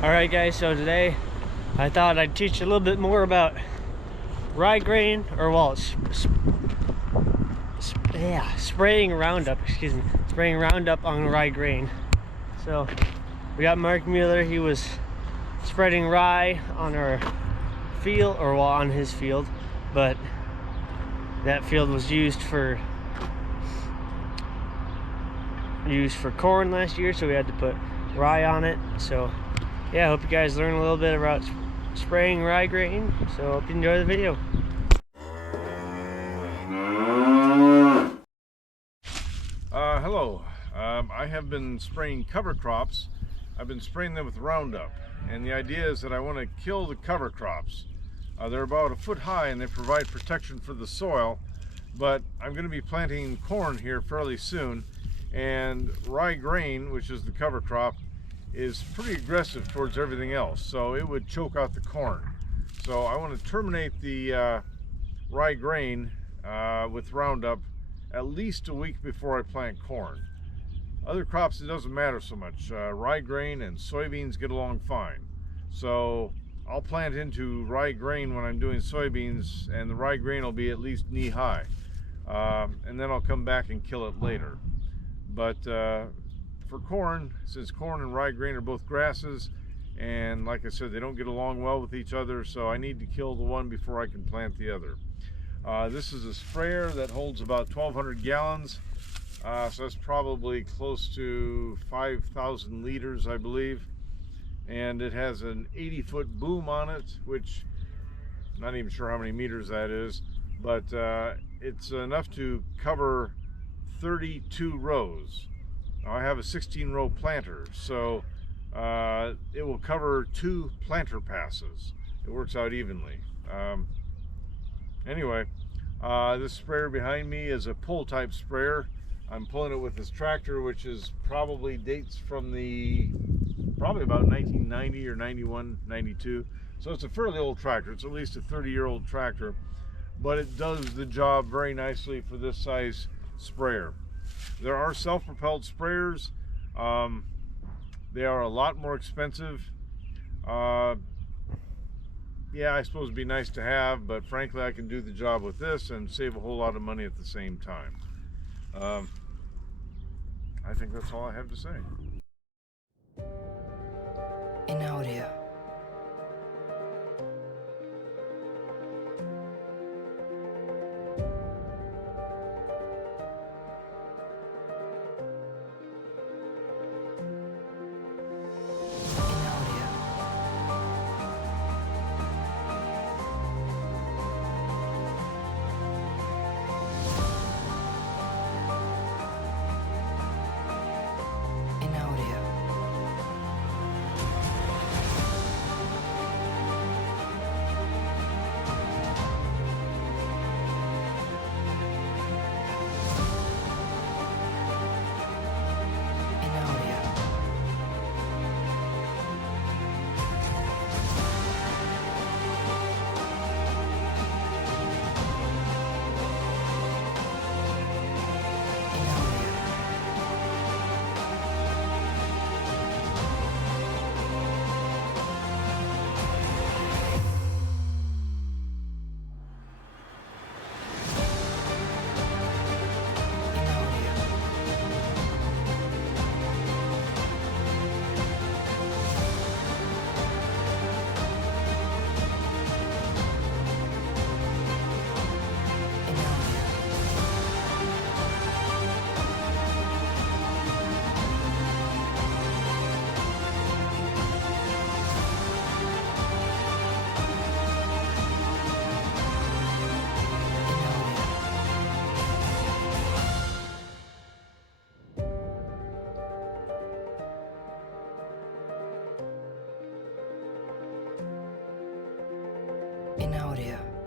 Alright guys, so today I thought I'd teach you a little bit more about rye grain, or spraying Roundup, spraying Roundup on rye grain. So we got Mark Mueller. He was spreading rye on our field, or well, on his field, but that field was used for corn last year, so we had to put rye on it. So yeah, I hope you guys learn a little bit about spraying rye grain. So hope you enjoy the video. Hello. I have been spraying cover crops. I've been spraying them with Roundup, and the idea is that I want to kill the cover crops. They're about 1 foot high and they provide protection for the soil, but I'm going to be planting corn here fairly soon, and rye grain, which is the cover crop, is pretty aggressive towards everything else, so it would choke out the corn. So I want to terminate the rye grain with Roundup at least a week before I plant corn. Other crops, it doesn't matter so much. Rye grain and soybeans get along fine. So I'll plant into rye grain when I'm doing soybeans, and the rye grain will be at least knee high. And then I'll come back and kill it later. But for corn, since corn and rye grain are both grasses, and like I said, they don't get along well with each other, so I need to kill the one before I can plant the other. This is a sprayer that holds about 1,200 gallons, so that's probably close to 5,000 liters, I believe. And it has an 80-foot boom on it, which I'm not even sure how many meters that is, but it's enough to cover 32 rows. Now, I have a 16-row planter, so it will cover 2 planter passes. It works out evenly. Anyway, this sprayer behind me is a pull type sprayer. I'm pulling it with this tractor, which is probably dates from probably about 1990 or 91, 92. So it's a fairly old tractor. It's at least a 30-year-old tractor, but it does the job very nicely for this size sprayer. There are self-propelled sprayers. They are a lot more expensive. Yeah, I suppose it'd be nice to have, but frankly I can do the job with this and save a whole lot of money at the same time. I think that's all I have to say. In audio. In audio.